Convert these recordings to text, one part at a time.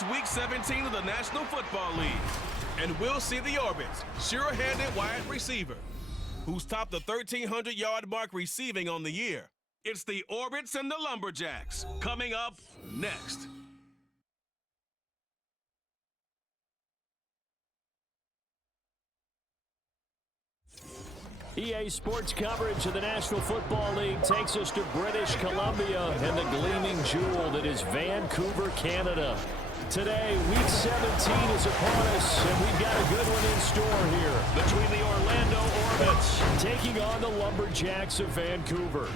It's Week 17 of the National Football League. And we'll see the Orbits, sure-handed wide receiver, who's topped the 1,300-yard mark receiving on the year. It's the Orbits and the Lumberjacks, coming up next. EA Sports coverage of the National Football League takes us to British Columbia and the gleaming jewel that is Vancouver, Canada. Today, Week 17 is upon us, and we've got a good one in store here between the Orlando Orbits taking on the Lumberjacks of Vancouver.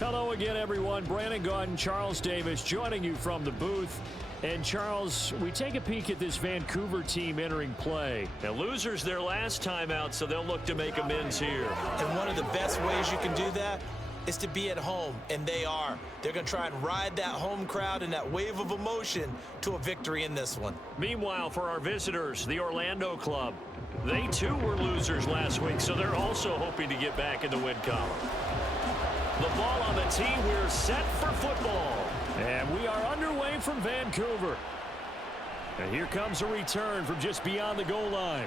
Hello again, everyone. Brandon Gaudin, Charles Davis joining you from the booth. And, Charles, we take a peek at this Vancouver team entering play. Now, losers their last time out, so they'll look to make amends here. And one of the best ways you can do that is to be at home, and they are. They're going to try and ride that home crowd and that wave of emotion to a victory in this one. Meanwhile, for our visitors, the Orlando club, they too were losers last week, so they're also hoping to get back in the win column. The ball on the tee, we're set for football. And we are underway from Vancouver. And here comes a return from just beyond the goal line.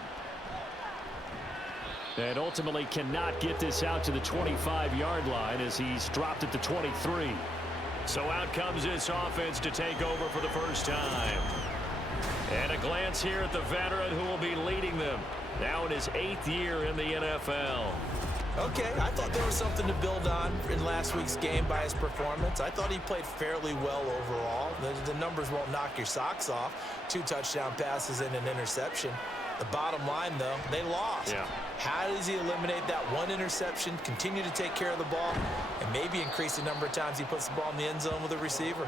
And ultimately cannot get this out to the 25-yard line as he's dropped at the 23. So out comes this offense to take over for the first time. And a glance here at the veteran who will be leading them now in his 8th year in the NFL. Okay, I thought there was something to build on in last week's game by his performance. I thought he played fairly well overall. The numbers won't knock your socks off. 2 touchdown passes and an interception. The bottom line, though, they lost. Yeah. How does he eliminate that one interception, continue to take care of the ball, and maybe increase the number of times he puts the ball in the end zone with a receiver?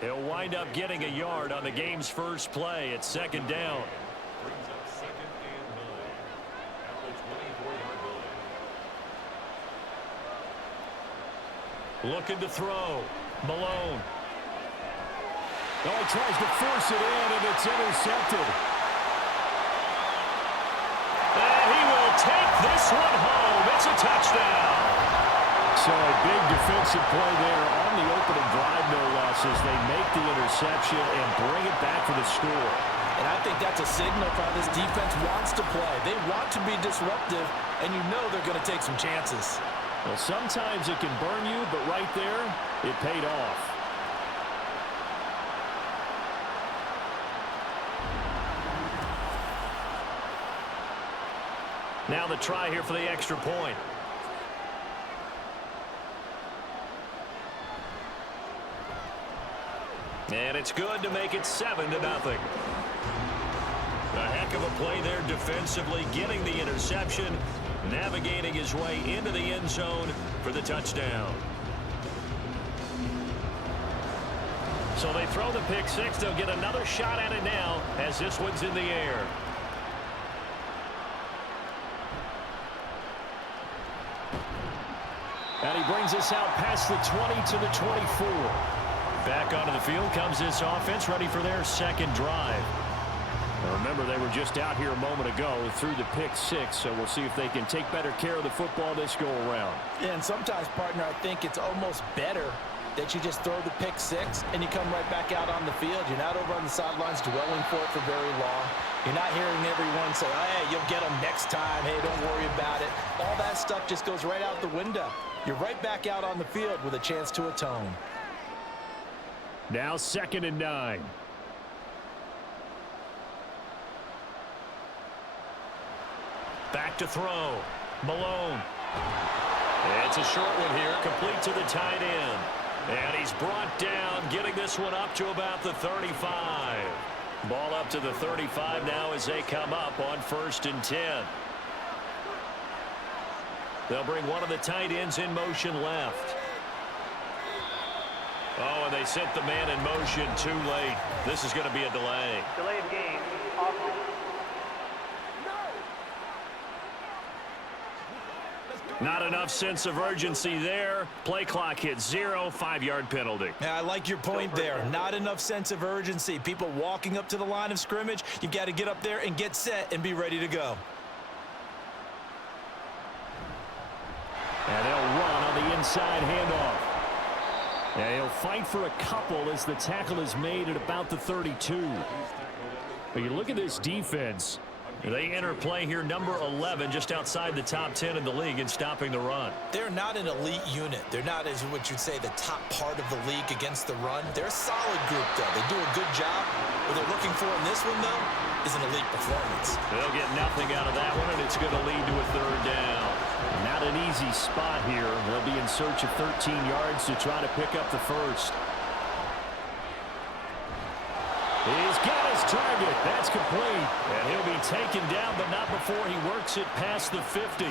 He'll wind up getting a yard on the game's first play at 2nd down. Looking to throw. Malone. Oh, he tries to force it in, and it's intercepted. And he will take this one home. It's a touchdown. So a big defensive play there on the opening drive, no less, as they make the interception and bring it back for the score. And I think that's a signal for how this defense wants to play. They want to be disruptive, and you know they're going to take some chances. Well, sometimes it can burn you, but right there, it paid off. Now the try here for the extra point. And it's good to make it 7-0. A heck of a play there defensively, getting the interception, navigating his way into the end zone for the touchdown. So they throw the pick six. They'll get another shot at it now as this one's in the air. And he brings us out past the 20 to the 24. Back onto the field comes this offense, ready for their second drive. Now remember, they were just out here a moment ago through the pick six, so we'll see if they can take better care of the football this go around. Yeah, and sometimes, partner, I think it's almost better that you just throw the pick six and you come right back out on the field. You're not over on the sidelines dwelling for it for very long. You're not hearing everyone say, oh, hey, you'll get them next time. Hey, don't worry about it. All that stuff just goes right out the window. You're right back out on the field with a chance to atone. Now 2nd and 9. Back to throw. Malone. It's a short one here, complete to the tight end. And he's brought down, getting this one up to about the 35. Ball up to the 35 now as they come up on 1st and 10. They'll bring one of the tight ends in motion left. Oh, and they sent the man in motion too late. This is going to be a delay. Delay of game. Not enough sense of urgency there. Play clock hits 0, 5-yard penalty. Yeah, I like your point there. Not enough sense of urgency. People walking up to the line of scrimmage, you've got to get up there and get set and be ready to go. And they'll run on the inside handoff. And he'll fight for a couple as the tackle is made at about the 32. But you look at this defense. They enter play here, number 11, just outside the top 10 in the league in stopping the run. They're not an elite unit. They're not, as what you'd say, the top part of the league against the run. They're a solid group, though. They do a good job. What they're looking for in this one, though, is an elite performance. They'll get nothing out of that one, and it's going to lead to a third down. Not an easy spot here. They'll be in search of 13 yards to try to pick up the first. He's got his target. That's complete. And he'll be taken down, but not before he works it past the 50.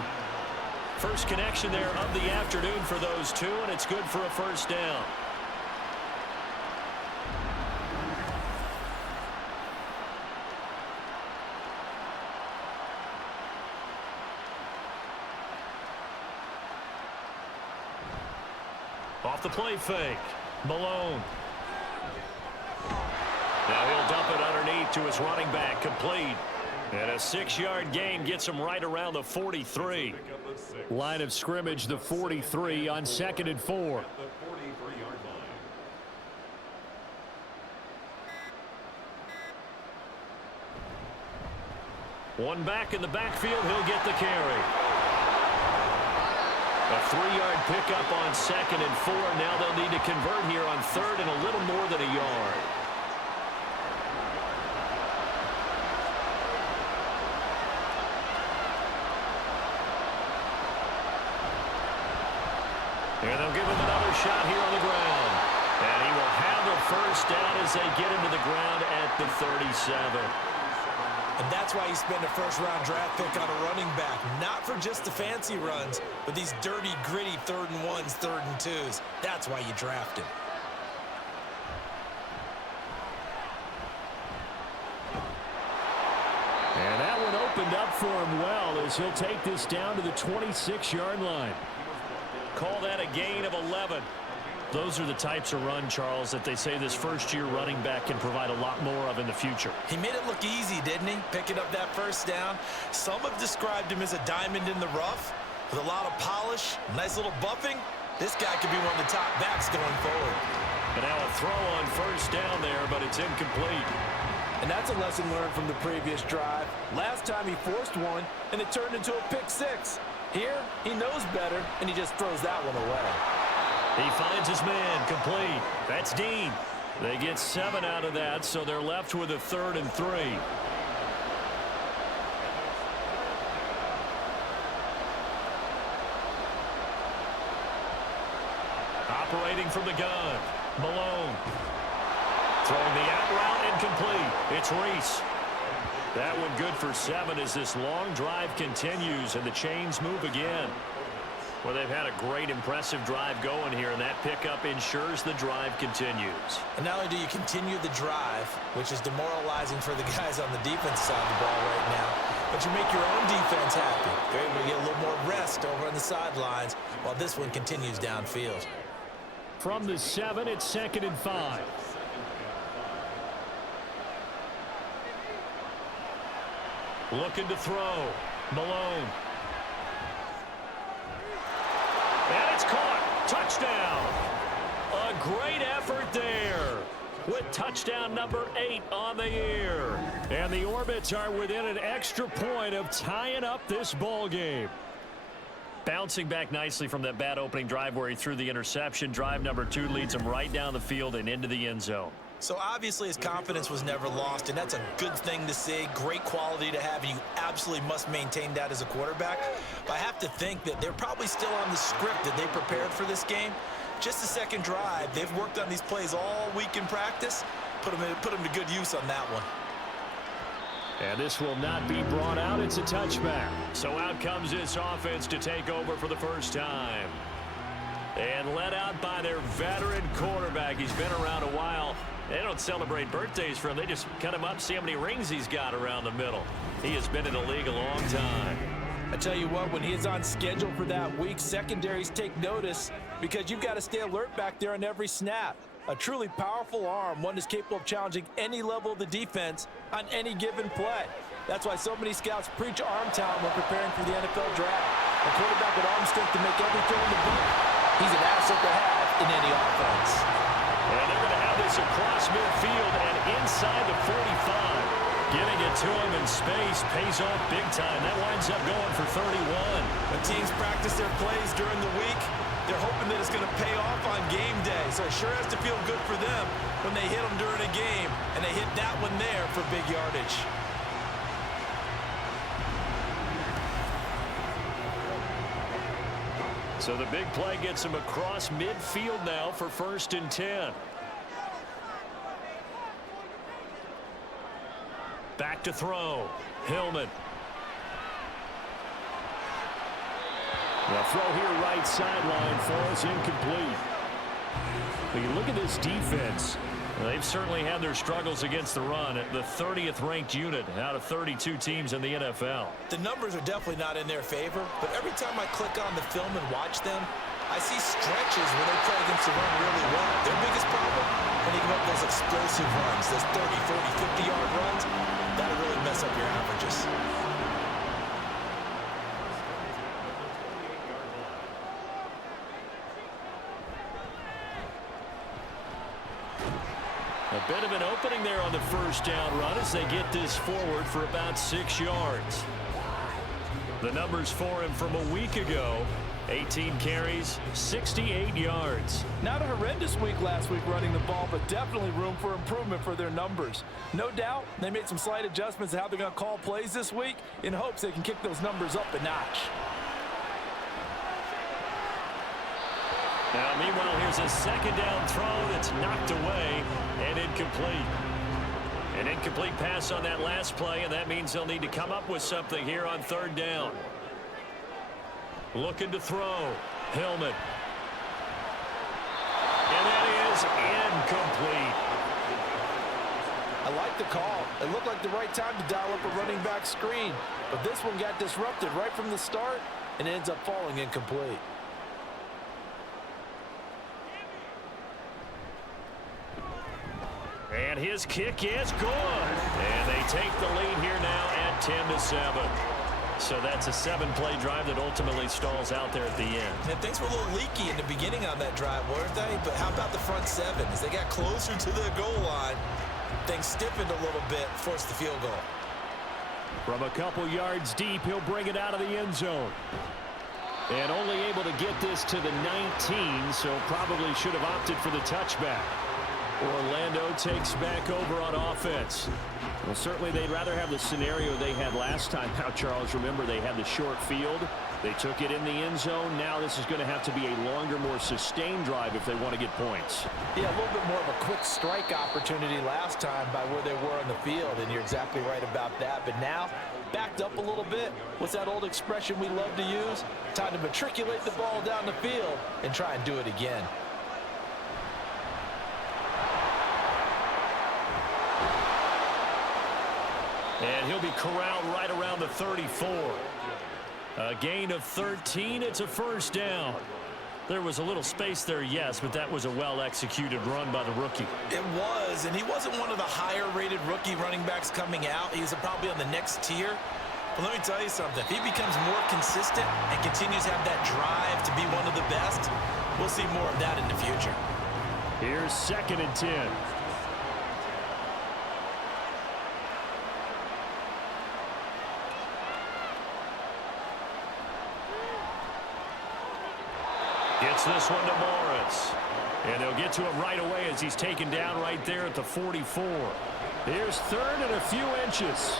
First connection there of the afternoon for those two, and it's good for a first down. Off the play fake. Malone. Now he'll dump it underneath to his running back, complete. And a 6-yard gain gets him right around the 43. Line of scrimmage, the 43 on 2nd and 4. One back in the backfield, he'll get the carry. A 3-yard pickup on 2nd and 4. Now they'll need to convert here on 3rd and a little more than a yard. And they'll give him another shot here on the ground. And he will have a first down as they get into the ground at the 37. And that's why you spend a first-round draft pick on a running back. Not for just the fancy runs, but these dirty, gritty 3rd and 1s, 3rd and 2s. That's why you draft him. And that one opened up for him well as he'll take this down to the 26-yard line. Call that a gain of 11. Those are the types of run, Charles, that they say this first-year running back can provide a lot more of in the future. He made it look easy, didn't he? Picking up that first down. Some have described him as a diamond in the rough with a lot of polish, nice little buffing. This guy could be one of the top backs going forward. And now a throw on first down there, but it's incomplete. And that's a lesson learned from the previous drive. Last time he forced one, and it turned into a pick 6. Here, he knows better, and he just throws that one away. He finds his man, complete. That's Dean. They get 7 out of that, so they're left with a 3rd and 3. Operating from the gun, Malone. Throwing the out route, incomplete. It's Reese. That one good for 7 as this long drive continues and the chains move again. Well, they've had a great, impressive drive going here, and that pickup ensures the drive continues. And not only do you continue the drive, which is demoralizing for the guys on the defense side of the ball right now, but you make your own defense happy. You're able to get a little more rest over on the sidelines while this one continues downfield. From the 7, it's 2nd and 5. Looking to throw. Malone. And it's caught. Touchdown. A great effort there with touchdown number 8 on the year. And the Orbits are within an extra point of tying up this ball game. Bouncing back nicely from that bad opening drive where he threw the interception. Drive number 2 leads him right down the field and into the end zone. So obviously his confidence was never lost, and that's a good thing to see. Great quality to have, and you absolutely must maintain that as a quarterback. But I have to think that they're probably still on the script that they prepared for this game. Just the second drive. They've worked on these plays all week in practice. Put them to good use on that one. And this will not be brought out. It's a touchback. So out comes this offense to take over for the first time. And led out by their veteran quarterback. He's been around a while. They don't celebrate birthdays for him. They just cut him up, see how many rings he's got around the middle. He has been in the league a long time. I tell you what, when he is on schedule for that week, secondaries take notice because you've got to stay alert back there on every snap. A truly powerful arm, one that's capable of challenging any level of the defense on any given play. That's why so many scouts preach arm talent when preparing for the NFL draft. A quarterback with arm strength to make every throw in the book. He's an asset to have in any offense. this across midfield and inside the 45. Getting it to him in space pays off big time. That winds up going for 31. When teams practice their plays during the week, they're hoping that it's going to pay off on game day. So it sure has to feel good for them when they hit them during a game. And they hit that one there for big yardage. So the big play gets him across midfield now for 1st and 10. Back to throw. Hillman. The throw here right sideline falls incomplete. But you look at this defense. They've certainly had their struggles against the run. At the 30th ranked unit out of 32 teams in the NFL. The numbers are definitely not in their favor, but every time I click on the film and watch them, I see stretches where they play against the run really well. Their biggest problem, when they give up those explosive runs, those 30, 40, 50-yard runs, that'll really mess up your averages. A bit of an opening there on the first down run as they get this forward for about 6 yards. The numbers for him from a week ago: 18 carries, 68 yards. Not a horrendous week last week running the ball, but definitely room for improvement for their numbers. No doubt they made some slight adjustments to how they're going to call plays this week in hopes they can kick those numbers up a notch. Now, meanwhile, here's a second down throw that's knocked away and incomplete. An incomplete pass on that last play, and that means they'll need to come up with something here on 3rd down. Looking to throw. Hillman. And that is incomplete. I like the call. It looked like the right time to dial up a running back screen. But this one got disrupted right from the start, and it ends up falling incomplete. And his kick is good. And they take the lead here now at 10-7. So that's a 7-play drive that ultimately stalls out there at the end. And things were a little leaky in the beginning on that drive, weren't they? But how about the front 7? As they got closer to the goal line, things stiffened a little bit, forced the field goal. From a couple yards deep, he'll bring it out of the end zone. And only able to get this to the 19, so probably should have opted for the touchback. Orlando takes back over on offense. Well, certainly they'd rather have the scenario they had last time. Now, Charles, remember they had the short field. They took it in the end zone. Now this is going to have to be a longer, more sustained drive if they want to get points. Yeah, a little bit more of a quick strike opportunity last time by where they were on the field, and you're exactly right about that. But now, backed up a little bit. What's that old expression we love to use? Time to matriculate the ball down the field and try and do it again. And he'll be corralled right around the 34. A gain of 13. It's a 1st down. There was a little space there, yes, but that was a well-executed run by the rookie. It was, and he wasn't one of the higher-rated rookie running backs coming out. He was probably on the next tier. But let me tell you something. If he becomes more consistent and continues to have that drive to be one of the best, we'll see more of that in the future. Here's 2nd and 10. Gets this one to Morris. And they'll get to him right away as he's taken down right there at the 44. Here's 3rd and a few inches.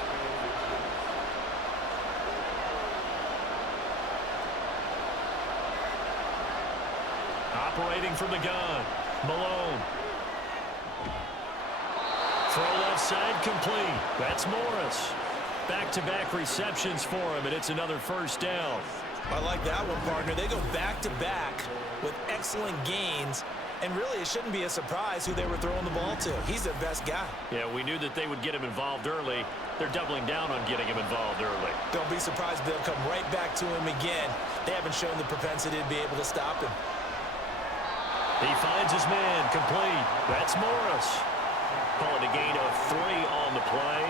Operating from the gun. Malone. Throw left side complete. That's Morris. Back-to-back receptions for him, and it's another 1st down. I like that one, partner. They go back-to-back with excellent gains, and really it shouldn't be a surprise who they were throwing the ball to. He's their best guy. Yeah, we knew that they would get him involved early. They're doubling down on getting him involved early. Don't be surprised they'll come right back to him again. They haven't shown the propensity to be able to stop him. He finds his man, complete. That's Morris. Call it a gain of 3 on the play,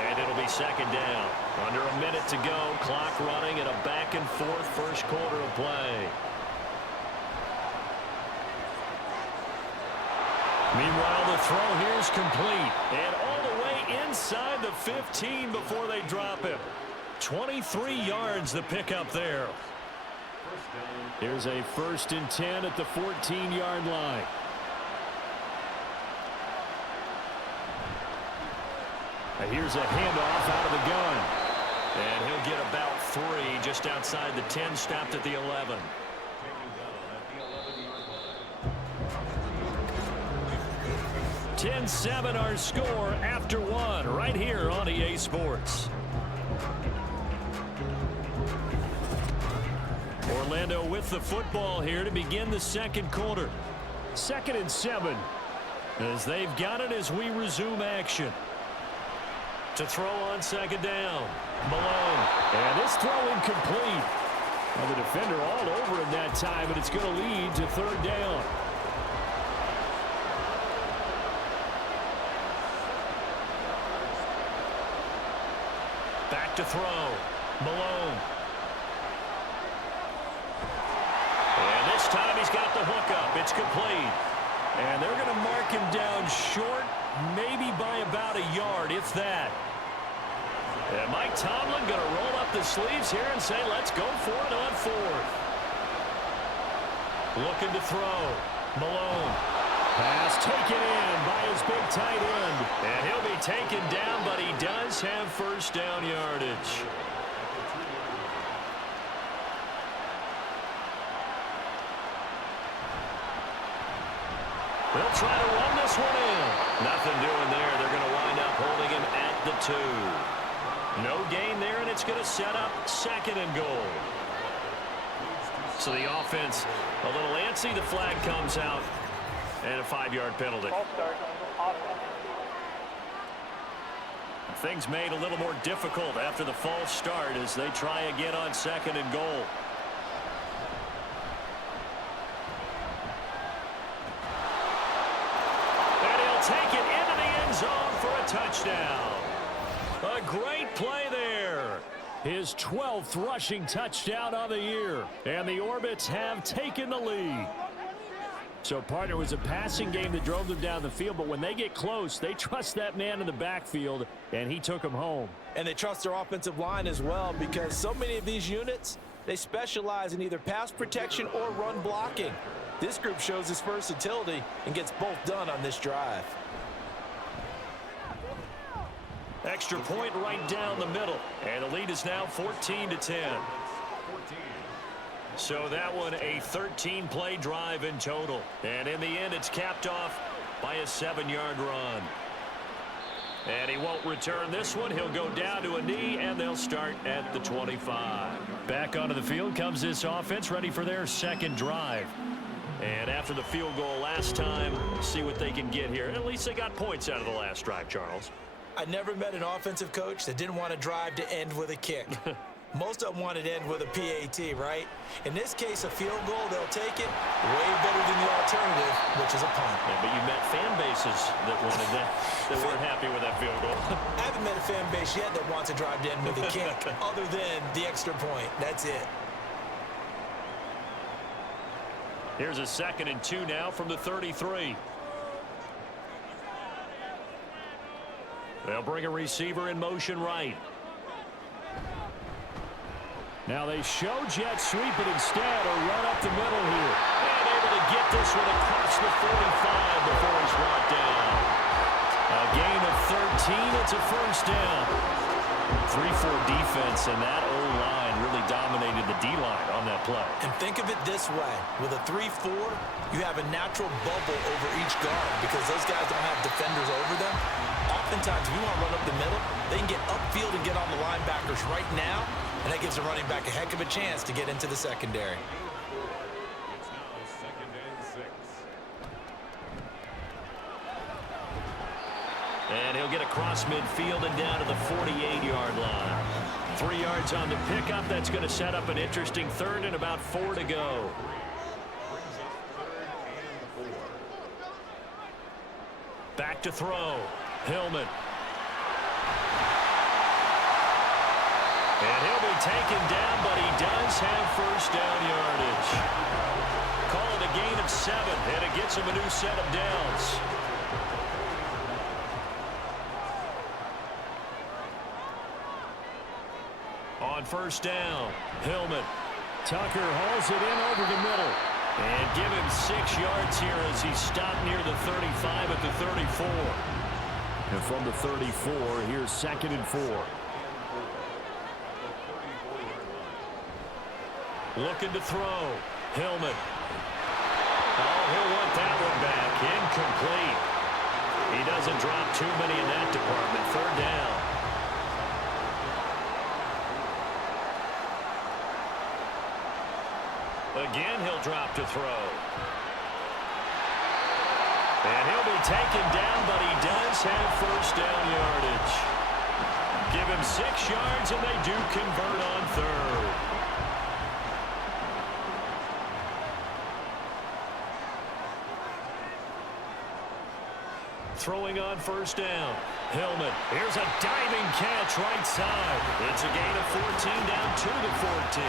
and it'll be 2nd down. Under a minute to go, clock running, and a back-and-forth first quarter of play. Meanwhile, the throw here is complete. And all the way inside the 15 before they drop him. 23 yards the pickup there. Here's a 1st and 10 at the 14-yard line. And here's a handoff out of the gun. And he'll get about 3 just outside the 10, stopped at the 11. (10-7) our score after 1 right here on EA Sports. Orlando with the football here to begin the second quarter. 2nd and 7 as they've got it as we resume action. To throw on 2nd down. Malone. And this throw incomplete. Well, the defender all over him that time, but it's going to lead to 3rd down. Back to throw. Malone. And this time he's got the hook up. It's complete. And they're going to mark him down short, maybe by about a yard, if that. And Mike Tomlin going to roll up the sleeves here and say, let's go for it on 4th. Looking to throw. Malone. Pass taken in by his big tight end. And he'll be taken down, but he does have 1st down yardage. They'll try to run this one in. Nothing doing there. They're going to wind up holding him at the 2. No gain there, and it's going to set up 2nd and goal. So the offense a little antsy. The flag comes out, and a 5-yard penalty. Things made a little more difficult after the false start as they try again on 2nd and goal. And he'll take it into the end zone for a touchdown. A great play there. His 12th rushing touchdown of the year. And the Orbits have taken the lead. So, partner, was a passing game that drove them down the field, but when they get close, they trust that man in the backfield, and he took them home. And they trust their offensive line as well, because so many of these units, they specialize in either pass protection or run blocking. This group shows its versatility and gets both done on this drive. Extra point right down the middle. And the lead is now 14-10. So that one a 13-play drive in total. And in the end, it's capped off by a 7-yard run. And he won't return this one. He'll go down to a knee, and they'll start at the 25. Back onto the field comes this offense, ready for their second drive. And after the field goal last time, see what they can get here. At least they got points out of the last drive, Charles. I never met an offensive coach that didn't want to drive to end with a kick. Most of them wanted to end with a PAT, right? In this case, a field goal, they'll take it way better than the alternative, which is a punt. Yeah, but you met fan bases that wanted that, that weren't happy with that field goal. I haven't met a fan base yet that wants to drive to end with a kick, other than the extra point. That's it. Here's a 2nd and 2 now from the 33. They'll bring a receiver in motion right. Now they show jet sweep, but instead a run up the middle here. And able to get this one across the 45 before he's brought down. A gain of 13. It's a 1st down. 3-4 defense, and that O-line really dominated the D-line on that play. And think of it this way. With a 3-4, you have a natural bubble over each guard because those guys don't have defenders over them. Oftentimes, if you want to run up the middle, they can get upfield and get on the linebackers right now, and that gives the running back a heck of a chance to get into the secondary. And he'll get across midfield and down to the 48-yard line. 3 yards on the pickup. That's going to set up an interesting 3rd and about 4 to go. Back to throw. Hillman. And he'll be taken down, but he does have 1st down yardage. Call it a gain of 7, and it gets him a new set of downs. On first down, Hillman. Tucker hauls it in over the middle. And give him 6 yards here as he stopped near the 35 at the 34. And from the 34, here's 2nd and 4. Looking to throw. Hillman. Oh, he'll want that one back. Incomplete. He doesn't drop too many in that department. 3rd down. Again, he'll drop to throw. And he'll be taken down, but he does have first down yardage. Give him 6 yards, and they do convert on 3rd. Throwing on first down. Hillman. Here's a diving catch right side. It's a gain of 14 down to the 14.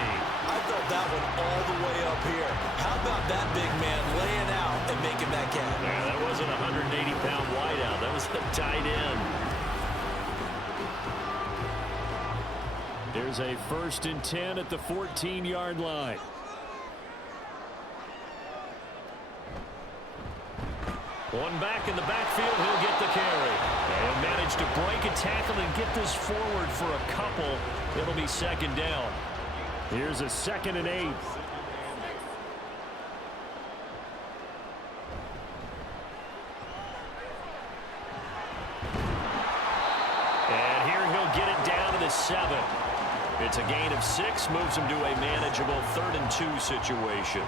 I felt that one all the way up here. How about that big man laying out and making that catch? Yeah, that wasn't a 180-pound wideout. That was a tight end. There's a 1st and 10 at the 14-yard line. One back in the backfield, he'll get the carry. And manage to break a tackle and get this forward for a couple. It'll be 2nd down. Here's a 2nd and 8. And here he'll get it down to the 7. It's a gain of 6, moves him to a manageable 3rd and 2 situation.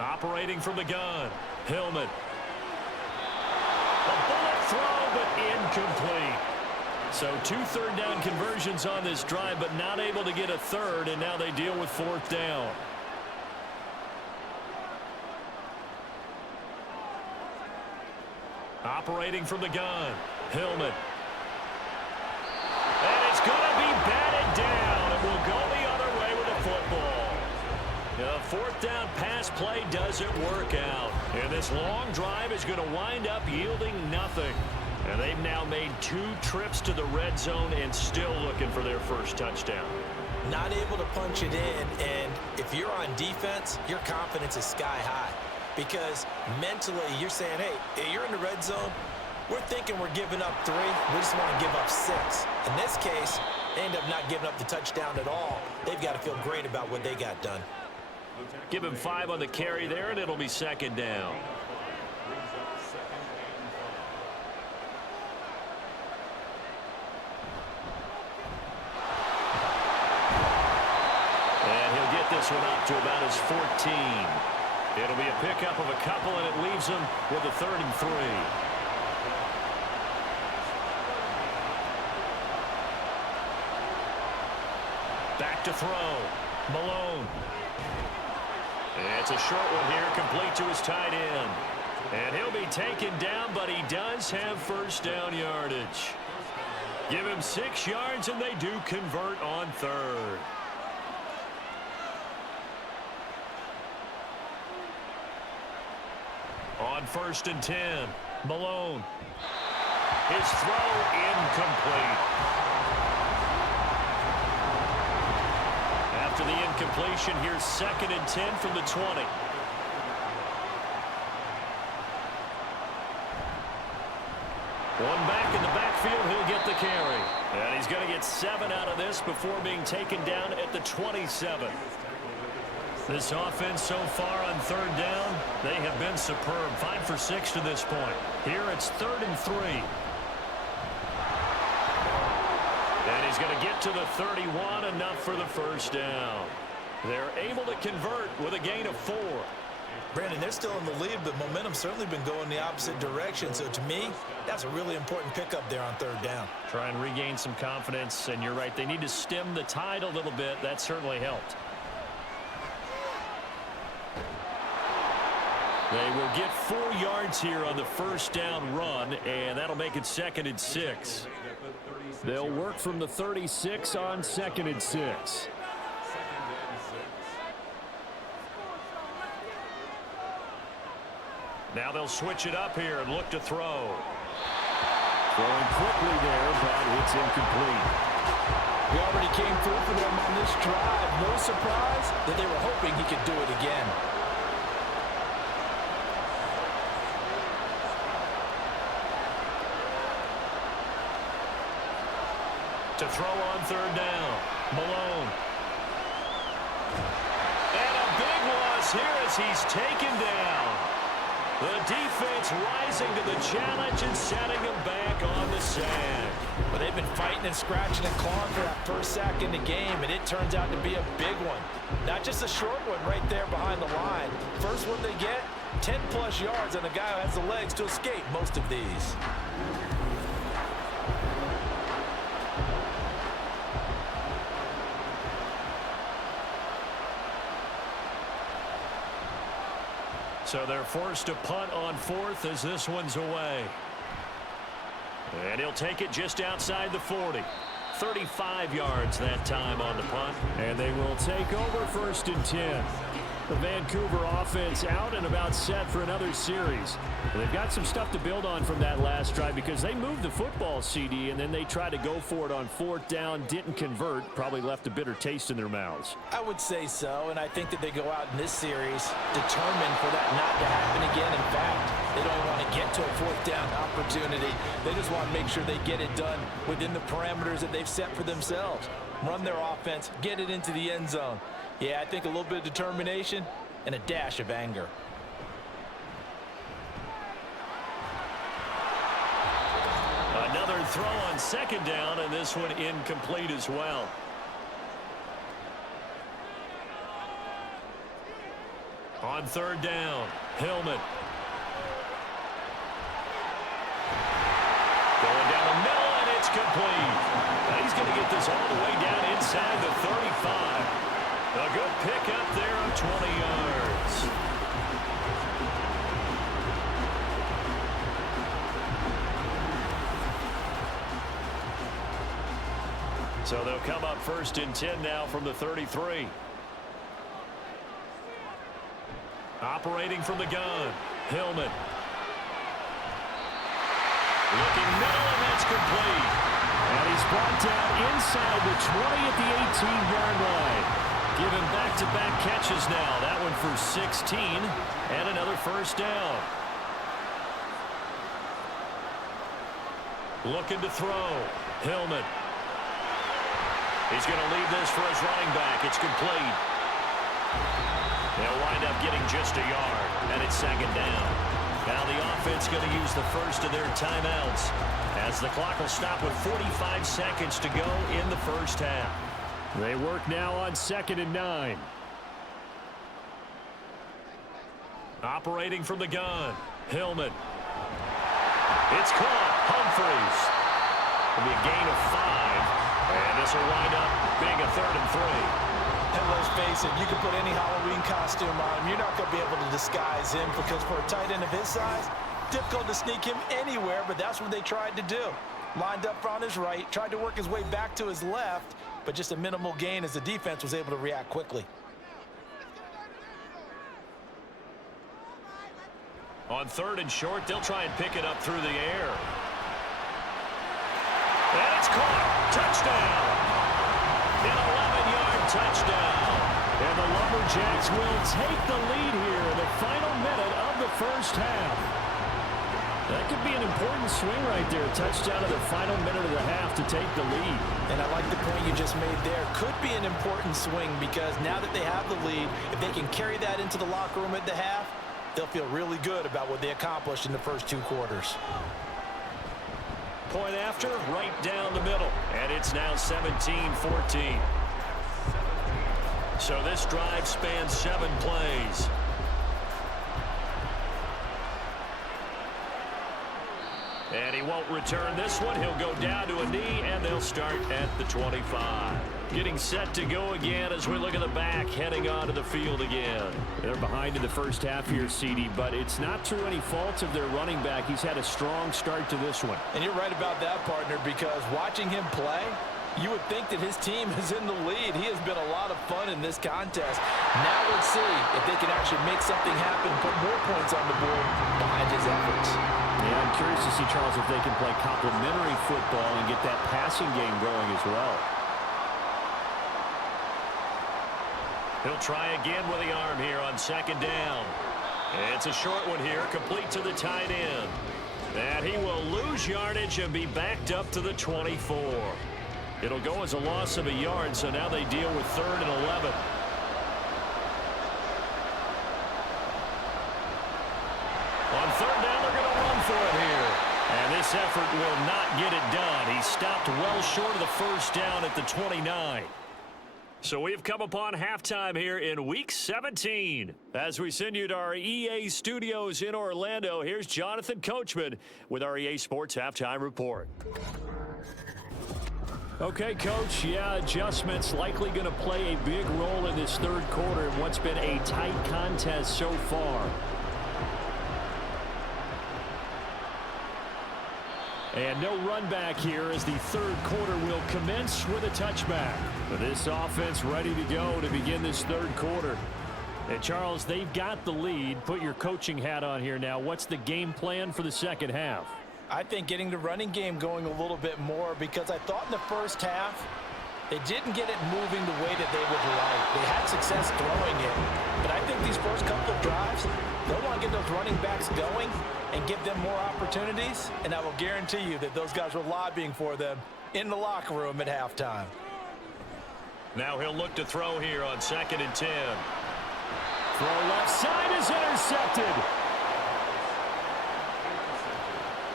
Operating from the gun, Hillman. A bullet throw, but incomplete. So 2 3rd down conversions on this drive, but not able to get a 3rd, and now they deal with 4th down. Operating from the gun, Hillman. And it's going to be batted down, and will go the other way with the football. The 4th down pass play doesn't work out. And this long drive is going to wind up yielding nothing. And they've now made 2 trips to the red zone and still looking for their first touchdown. Not able to punch it in, and if you're on defense, your confidence is sky high. Because mentally, you're saying, hey, you're in the red zone. We're thinking we're giving up 3. We just want to give up 6. In this case, they end up not giving up the touchdown at all. They've got to feel great about what they got done. Give him 5 on the carry there, and it'll be 2nd down. And he'll get this one up to about his 14. It'll be a pickup of a couple, and it leaves him with a 3rd and 3. Back to throw. Malone. It's a short one here, complete to his tight end. And he'll be taken down, but he does have first down yardage. Give him 6 yards, and they do convert on 3rd. On 1st and 10, Malone. His throw incomplete. After the incompletion, here's 2nd and 10 from the 20. One back in the backfield, he'll get the carry. And he's going to get 7 out of this before being taken down at the 27. This offense so far on 3rd down, they have been superb. 5 for 6 to this point. Here it's 3rd and 3. And he's going to get to the 31, enough for the first down. They're able to convert with a gain of 4. Brandon, they're still in the lead, but momentum's certainly been going the opposite direction. So to me, that's a really important pickup there on 3rd down. Try and regain some confidence, and you're right. They need to stem the tide a little bit. That certainly helped. They will get 4 yards here on the first down run, and that'll make it 2nd and 6. They'll work from the 36 on 2nd and 6. Now they'll switch it up here and look to throw. Throwing quickly there, but it's incomplete. He already came through for them on this drive. No surprise that they were hoping he could do it again. To throw on third down, Malone. And a big loss here as he's taken down. The defense rising to the challenge and setting him back on the sand. Well, they've been fighting and scratching and clawing for that first sack in the game, and it turns out to be a big one. Not just a short one right there behind the line. First one they get, 10-plus yards, and the guy who has the legs to escape most of these. So they're forced to punt on fourth as this one's away. And he'll take it just outside the 40. 35 yards that time on the punt. And they will take over first and 10. The Vancouver offense out and about set for another series. They've got some stuff to build on from that last drive because they moved the football, CD, and then they tried to go for it on fourth down, didn't convert, probably left a bitter taste in their mouths. I would say so, and I think that they go out in this series determined for that not to happen again. In fact, they don't want to get to a fourth down opportunity. They just want to make sure they get it done within the parameters that they've set for themselves. Run their offense, get it into the end zone. Yeah, I think a little bit of determination and a dash of anger. Another throw on second down, and this one incomplete as well. On third down, Hillman. Going down the middle, and it's complete. Now he's going to get this all the way down inside the 35. A good pick up there of 20 yards. So they'll come up first and 10 now from the 33. Operating from the gun, Hillman. Looking middle, and that's complete. And he's brought down inside the 20 at the 18-yard line. Given back-to-back catches now. That one for 16 and another first down. Looking to throw. Hillman. He's going to leave this for his running back. It's complete. They'll wind up getting just a yard, and it's second down. Now the offense going to use the first of their timeouts as the clock will stop with 45 seconds to go in the first half. They work now on 2nd and 9. Operating from the gun, Hillman. It's caught. Humphreys. It'll be a gain of 5, and this will wind up being a 3rd and 3. And let's face it, you can put any Halloween costume on him. You're not going to be able to disguise him because for a tight end of his size, difficult to sneak him anywhere, but that's what they tried to do. Lined up on his right, tried to work his way back to his left, but just a minimal gain as the defense was able to react quickly. On 3rd and short, they'll try and pick it up through the air. And it's caught. Touchdown. An 11-yard touchdown. And the Lumberjacks will take the lead here in the final minute of the first half. That could be an important swing right there. Touchdown in the final minute of the half to take the lead. And I like the point you just made there. Could be an important swing because now that they have the lead, if they can carry that into the locker room at the half, they'll feel really good about what they accomplished in the first 2 quarters. Point after, right down the middle. And it's now 17-14. So this drive spans 7 plays. And he won't return this one. He'll go down to a knee, and they'll start at the 25. Getting set to go again as we look at the back, heading onto the field again. They're behind in the first half here, CD, but it's not through any fault of their running back. He's had a strong start to this one. And you're right about that, partner, because watching him play, You would think that his team is in the lead. He has been a lot of fun in this contest. Now let's see if they can actually make something happen, put more points on the board behind his efforts. Yeah, I'm curious to see, Charles, if they can play complementary football and get that passing game going as well. He'll try again with the arm here on second down. It's a short one here, complete to the tight end. And he will lose yardage and be backed up to the 24. It'll go as a loss of a yard, so now they deal with 3rd and 11. On 3rd down, they're going to run for it here. And this effort will not get it done. He stopped well short of the first down at the 29. So we've come upon halftime here in Week 17. As we send you to our EA studios in Orlando, here's Jonathan Coachman with our EA Sports Halftime Report. Okay, Coach, yeah, adjustments likely going to play a big role in this third quarter in what's been a tight contest so far. And no run back here as the third quarter will commence with a touchback. But this offense ready to go to begin this third quarter. And, Charles, they've got the lead. Put your coaching hat on here now. What's the game plan for the second half? I think getting the running game going a little bit more, because I thought in the first half they didn't get it moving the way that they would like. They had success throwing it, but I think these first couple of drives, they'll want to get those running backs going and give them more opportunities, and I will guarantee you that those guys were lobbying for them in the locker room at halftime. Now he'll look to throw here on 2nd and 10. Throw left side is intercepted.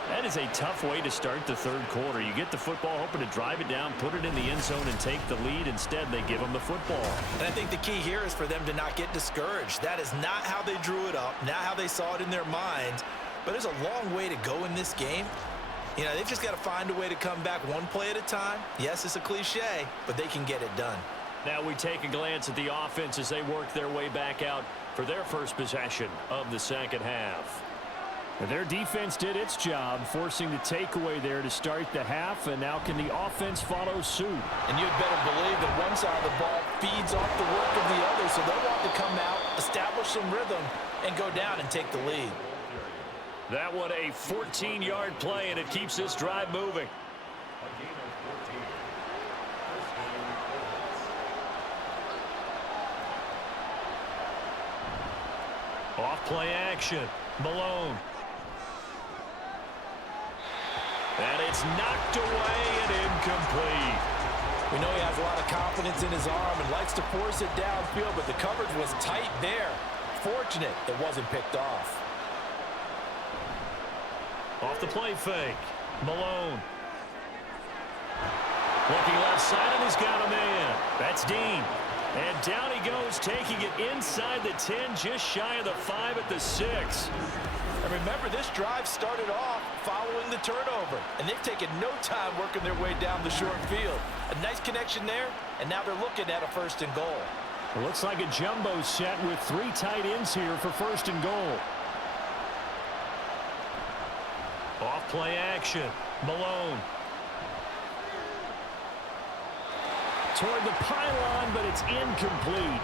That is a tough way to start the third quarter. You get the football, hoping to drive it down, put it in the end zone, and take the lead. Instead, they give them the football. And I think the key here is for them to not get discouraged. That is not how they drew it up, not how they saw it in their minds. But there's a long way to go in this game. You know, they've just got to find a way to come back one play at a time. Yes, it's a cliche, but they can get it done. Now we take a glance at the offense as they work their way back out for their first possession of the second half. Their defense did its job, forcing the takeaway there to start the half, and now can the offense follow suit? And you'd better believe that one side of the ball feeds off the work of the other, so they'll want to come out, establish some rhythm, and go down and take the lead. That one a 14-yard play, and it keeps this drive moving. Off play action. Malone. And it's knocked away and incomplete. We know he has a lot of confidence in his arm and likes to force it downfield, but the coverage was tight there. Fortunate it wasn't picked off. Off the play fake. Malone. Looking left side, and he's got a man. That's Dean. And down he goes, taking it inside the 10, just shy of the 5 at the 6. And remember, this drive started off following the turnover, and they've taken no time working their way down the short field. A nice connection there, and now they're looking at a 1st and goal. It looks like a jumbo set with 3 tight ends here for 1st and goal. Off play action. Malone. Toward the pylon, but it's incomplete.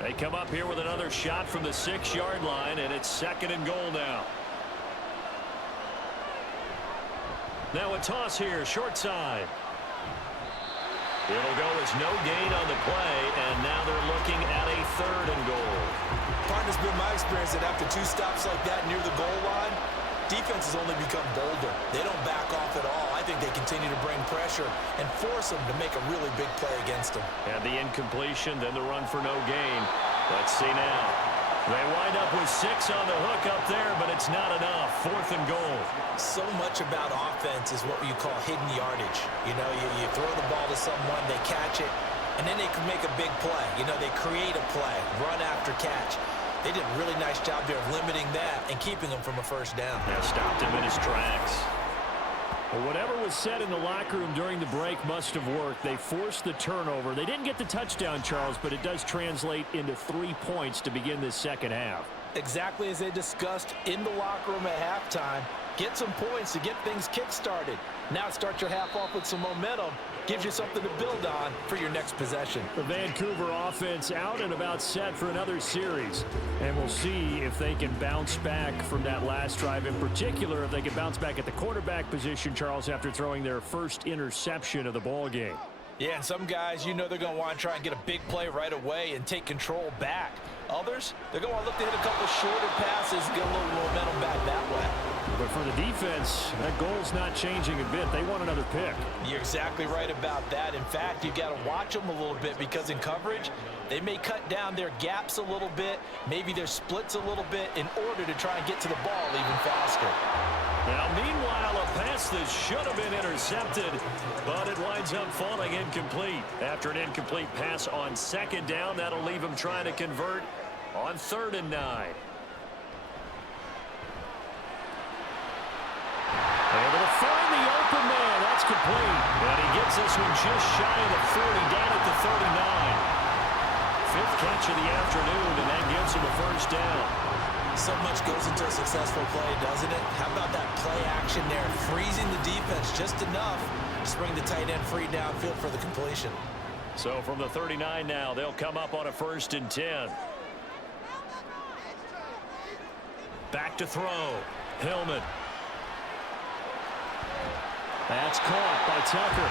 They come up here with another shot from the 6-yard line, and it's 2nd and goal now. Now a toss here, short side. It'll go as no gain on the play, and now they're looking at a 3rd and goal. Partner's been my experience that after 2 stops like that near the goal line, defense has only become bolder. They don't back off at all. I think they continue to bring pressure and force them to make a really big play against them. And the incompletion, then the run for no gain. Let's see now. They wind up with 6 on the hook up there, but it's not enough. 4th and goal. So much about offense is what you call hidden yardage. You know, you throw the ball to someone, they catch it, and then they can make a big play. You know, they create a play, run after catch. They did a really nice job there of limiting that and keeping him from a 1st down. That stopped him in his tracks. Well, whatever was said in the locker room during the break must have worked. They forced the turnover. They didn't get the touchdown, Charles, but it does translate into 3 points to begin this second half. Exactly as they discussed in the locker room at halftime. Get some points to get things kick-started. Now start your half off with some momentum. Gives you something to build on for your next possession. The Vancouver offense out and about set for another series. And we'll see if they can bounce back from that last drive. In particular, if they can bounce back at the quarterback position, Charles, after throwing their first interception of the ball game. Yeah, and some guys, you know they're going to want to try and get a big play right away and take control back. Others, they're going to look to hit a couple shorter passes, get a little momentum back that way. But for the defense, that goal's not changing a bit. They want another pick. You're exactly right about that. In fact, you've got to watch them a little bit because in coverage, they may cut down their gaps a little bit, maybe their splits a little bit in order to try and get to the ball even faster. Now, meanwhile, a pass that should have been intercepted, but it winds up falling incomplete. After an incomplete pass on second down, that'll leave them trying to convert on 3rd and 9. Able to find the open man. That's complete. And he gets this one just shy of the 40, down at the 39. 5th catch of the afternoon, and that gives him a first down. So much goes into a successful play, doesn't it? How about that play action there? Freezing the defense just enough to bring the tight end free downfield for the completion. So from the 39 now, they'll come up on a 1st and 10. Back to throw. Hillman. That's caught by Tucker.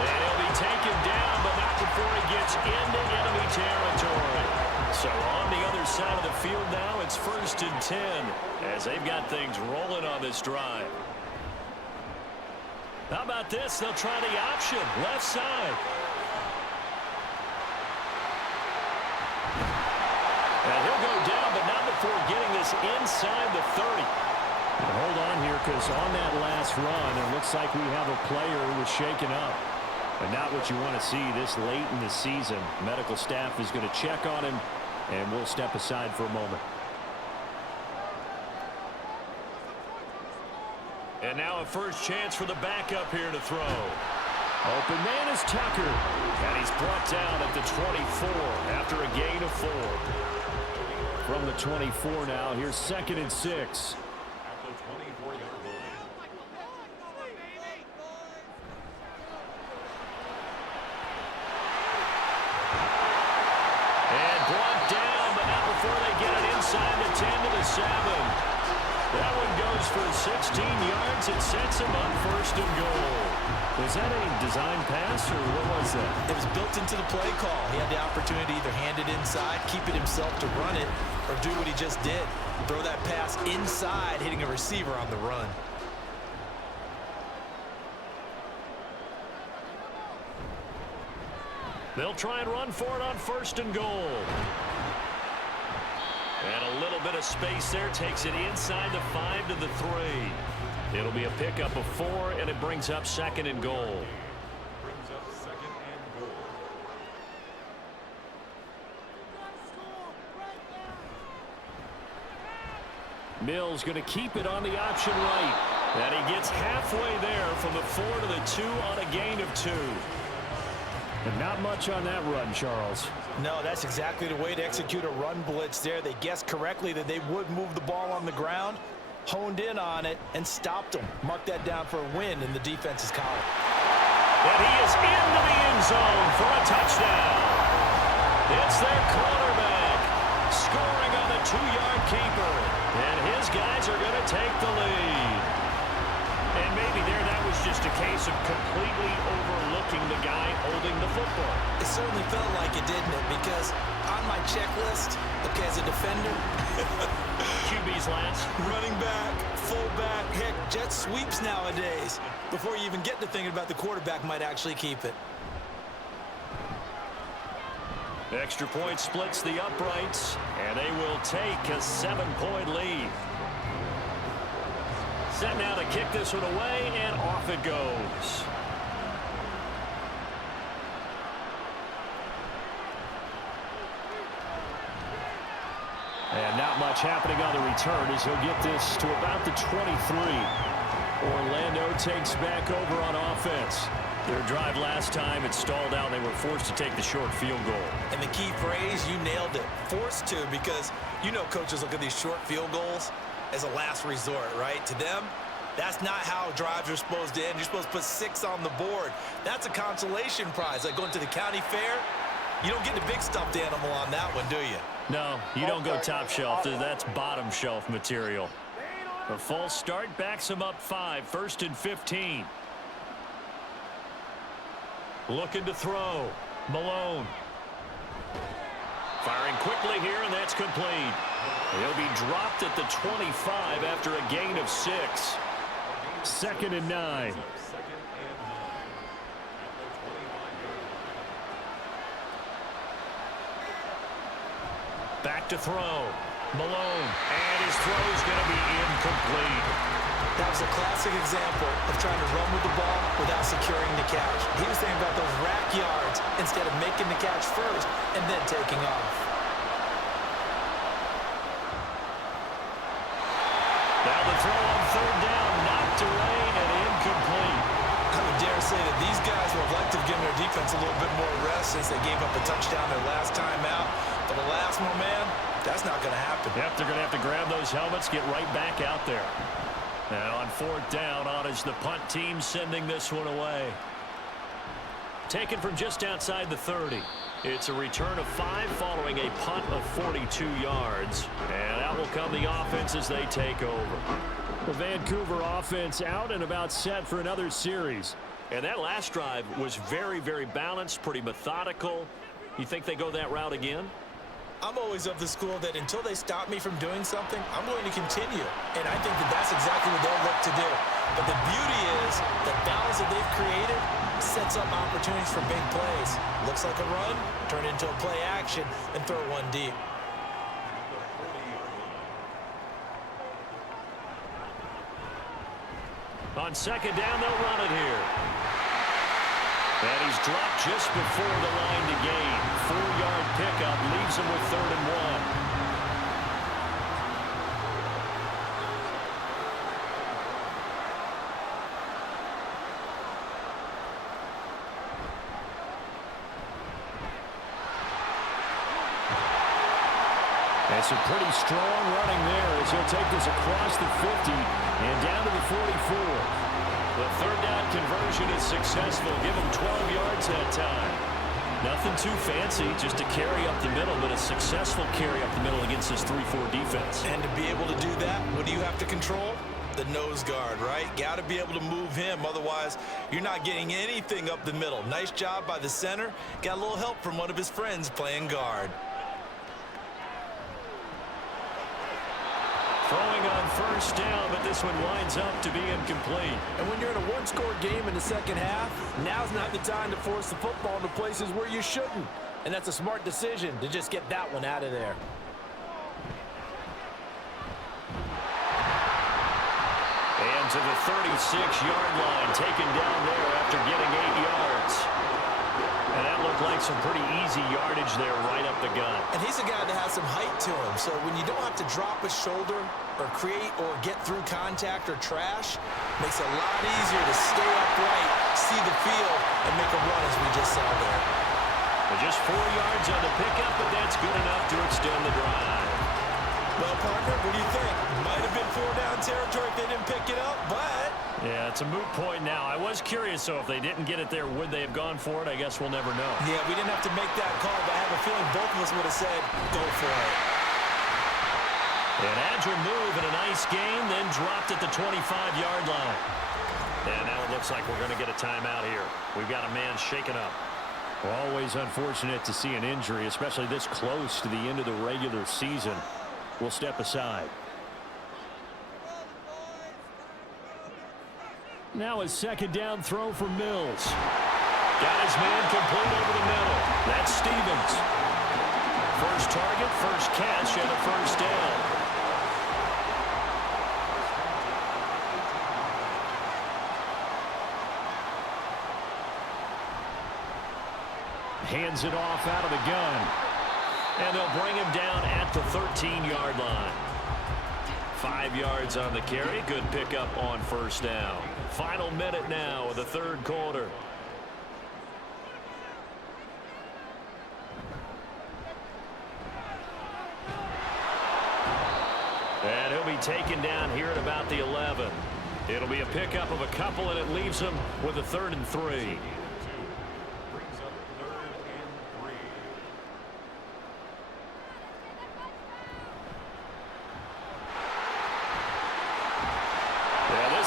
And he'll be taken down, but not before he gets into enemy territory. So on the other side of the field now, it's 1st and 10 as they've got things rolling on this drive. How about this? They'll try the option, left side. And he'll go down, but not before getting this inside the 30. And hold on here, because on that last run, it looks like we have a player who was shaken up. And not what you want to see this late in the season. Medical staff is going to check on him, and we'll step aside for a moment. And now a first chance for the backup here to throw. Open man is Tucker. And he's brought down at the 24 after a gain of 4. From the 24 now, here's 2nd and 6. Inside the 10 to the 7. That one goes for 16 yards. It sets him up 1st and goal. Was that a design pass, or what was that? It was built into the play call. He had the opportunity to either hand it inside, keep it himself to run it, or do what he just did. Throw that pass inside, hitting a receiver on the run. They'll try and run for it on 1st and goal. And a little bit of space there. Takes it inside the 5 to the 3. It'll be a pickup of 4, and it brings up 2nd and goal. Mills going to keep it on the option right. And he gets halfway there from the 4 to the 2 on a gain of 2. And not much on that run, Charles. No, that's exactly the way to execute a run blitz there. They guessed correctly that they would move the ball on the ground, honed in on it, and stopped them. Mark that down for a win in the defense's column. And he is into the end zone for a touchdown. It's their quarterback scoring on the 2-yard keeper. And his guys are going to take the lead. And maybe there that was just a case of completely overlooking the guy holding the football. It certainly felt like it, didn't it? Because on my checklist, okay, as a defender, QB's last. running back, fullback, heck, jet sweeps nowadays. Before you even get to thinking about the quarterback might actually keep it. Extra point splits the uprights, and they will take a 7-point lead. Set now to kick this one away, and off it goes. And not much happening on the return as he'll get this to about the 23. Orlando takes back over on offense. Their drive last time, it stalled out. They were forced to take the short field goal. And the key phrase, you nailed it, forced to, because you know coaches look at these short field goals as a last resort, right? To them, that's not how drives are supposed to end. You're supposed to put 6 on the board. That's a consolation prize. Like going to the county fair, you don't get the big stuffed animal on that one, do you? No, you don't go top shelf. That's bottom shelf material. A false start backs him up 5, 1st and 15. Looking to throw. Malone. Firing quickly here, and that's complete. He'll be dropped at the 25 after a gain of 6. 2nd and 9. Back to throw. Malone. And his throw is going to be incomplete. That was a classic example of trying to run with the ball without securing the catch. He was thinking about those rack yards instead of making the catch first and then taking off. Now the throw on 3rd down, knocked away and incomplete. I would dare say that these guys would have liked to have given their defense a little bit more rest since they gave up a touchdown their last time out. But the last one, man, that's not going to happen. Yep, they're going to have to grab those helmets, get right back out there. And on 4th down, on is the punt team sending this one away. Taken from just outside the 30. It's a return of 5 following a punt of 42 yards. And out will come the offense as they take over. The Vancouver offense out and about set for another series. And that last drive was very, very balanced, pretty methodical. You think they go that route again? I'm always of the school that until they stop me from doing something, I'm going to continue. And I think that that's exactly what they'll look to do. But the beauty is the balance that they've created sets up opportunities for big plays. Looks like a run, turn it into a play action, and throw one deep. On 2nd down, they'll run it here. And he's dropped just before the line to gain. 4-yard pickup leaves him with 3rd and 1. And some pretty strong running there as he'll take this across the 50 and down to the 44. The 3rd down conversion is successful. Give him 12 yards that time. Nothing too fancy, just a carry up the middle, but a successful carry up the middle against this 3-4 defense. And to be able to do that, what do you have to control? The nose guard, right? Got to be able to move him. Otherwise, you're not getting anything up the middle. Nice job by the center. Got a little help from one of his friends playing guard. Throwing on 1st down, but this one winds up to be incomplete. And when you're in a one-score game in the second half, now's not the time to force the football into places where you shouldn't. And that's a smart decision to just get that one out of there. And to the 36-yard line, taken down there after getting 8 yards. And that looked like some pretty easy yardage there right up the gut. And he's a guy that has some height to him. So when you don't have to drop a shoulder or create or get through contact or trash, makes it a lot easier to stay upright, see the field, and make a run as we just saw there. But just 4 yards on the pickup, but that's good enough to extend the drive. Well, partner, what do you think? Might have been 4-down territory if they didn't pick it up, but... Yeah, it's a moot point now. I was curious, so if they didn't get it there, would they have gone for it? I guess we'll never know. Yeah, we didn't have to make that call, but I have a feeling both of us would have said, go for it. An agile move and a nice gain, then dropped at the 25-yard line. And now it looks like we're going to get a timeout here. We've got a man shaken up. Always unfortunate to see an injury, especially this close to the end of the regular season. We'll step aside. Now a 2nd down throw for Mills. Got his man complete over the middle. That's Stevens. First target, first catch, and a 1st down. Hands it off out of the gun. And they'll bring him down at the 13-yard line. 5 yards on the carry. Good pickup on first down. Final minute now of the third quarter. And he'll be taken down here at about the 11. It'll be a pickup of a couple, and it leaves him with a 3rd and 3.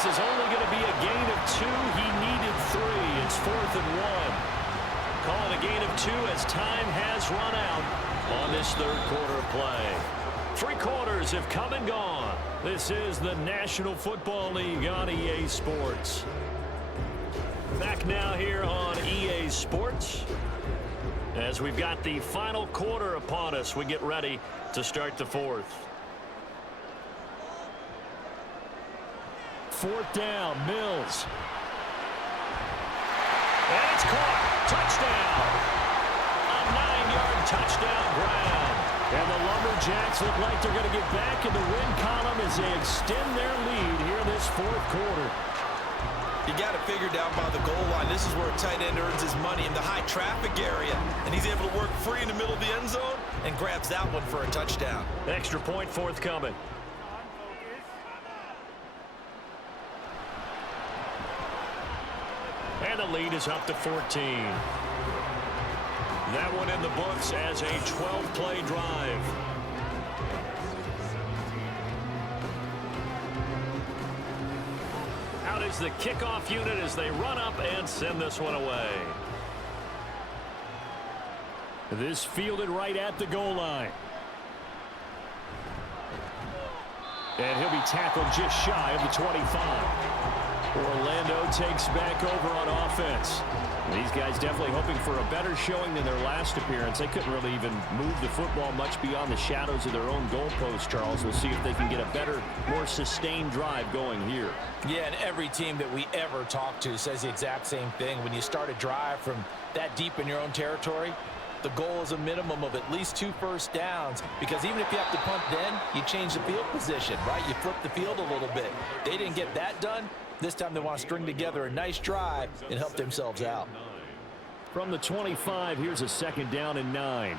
This is only going to be a gain of 2. He needed 3. It's 4th and 1. Calling a gain of 2 as time has run out on this third quarter of play. 3 quarters have come and gone. This is the National Football League on EA Sports. Back now here on EA Sports. As we've got the final quarter upon us, we get ready to start the fourth. 4th down, Mills. And it's caught. Touchdown. A 9-yard touchdown grab. And the Lumberjacks look like they're going to get back in the win column as they extend their lead here in this fourth quarter. You got it figured out by the goal line. This is where a tight end earns his money, in the high traffic area. And he's able to work free in the middle of the end zone and grabs that one for a touchdown. Extra point forthcoming. And the lead is up to 14. That one in the books as a 12-play drive. Out is the kickoff unit as they run up and send this one away. This fielded right at the goal line. And he'll be tackled just shy of the 25. Orlando takes back over on offense. These guys definitely hoping for a better showing than their last appearance. They couldn't really even move the football much beyond the shadows of their own goalpost, Charles. We'll see if they can get a better, more sustained drive going here. Yeah, and every team that we ever talk to says the exact same thing. When you start a drive from that deep in your own territory, the goal is a minimum of at least 2 first downs, because even if you have to punt then, you change the field position, right? You flip the field a little bit. They didn't get that done. This time they want to string together a nice drive and help themselves out. From the 25, here's a 2nd down and 9.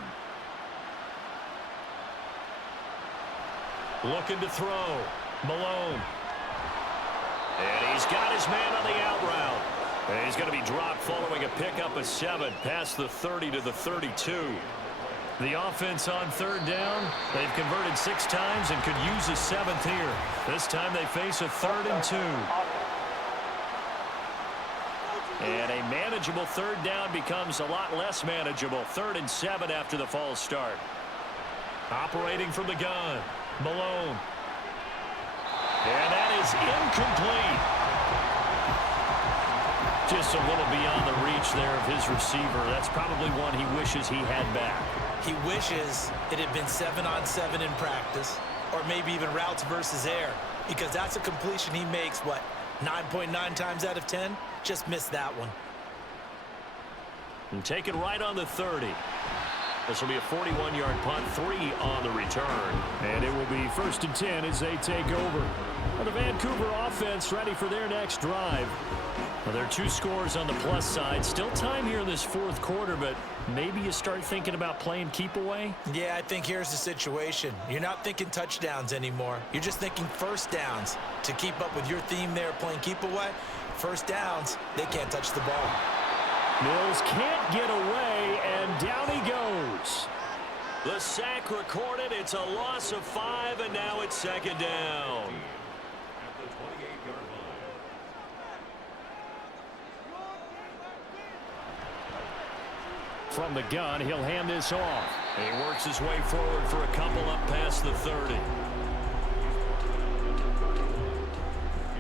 Looking to throw. Malone. And he's got his man on the out route. And he's going to be dropped following a pickup of 7 past the 30 to the 32. The offense on 3rd down, they've converted 6 times and could use a 7th here. This time they face a 3rd and 2. And a manageable 3rd down becomes a lot less manageable. 3rd and 7 after the false start. Operating from the gun, Malone. And that is incomplete. Just a little beyond the reach there of his receiver. That's probably one he wishes he had back. He wishes it had been 7-on-7 in practice, or maybe even routes versus air, because that's a completion he makes, what, 9.9 times out of 10? Just missed that one. And taken right on the 30. This will be a 41-yard punt, 3 on the return. And it will be 1st and 10 as they take over. Well, the Vancouver offense ready for their next drive. Well, there are 2 scores on the plus side. Still time here in this fourth quarter, but maybe you start thinking about playing keep away? Yeah, I think here's the situation. You're not thinking touchdowns anymore. You're just thinking first downs. To keep up with your theme there, playing keep away, first downs, they can't touch the ball. Mills can't get away, and down he goes. The sack recorded. It's a loss of 5, and now it's 2nd down. From the gun, he'll hand this off. He works his way forward for a couple up past the 30.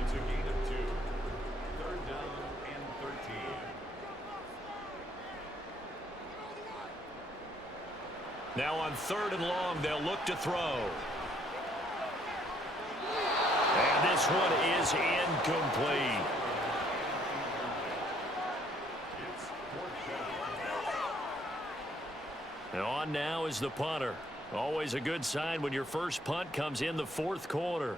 It's a gain of 2. 3rd down and 13. Now on 3rd and long, they'll look to throw. And this one is incomplete. And on now is the punter. Always a good sign when your first punt comes in the fourth quarter.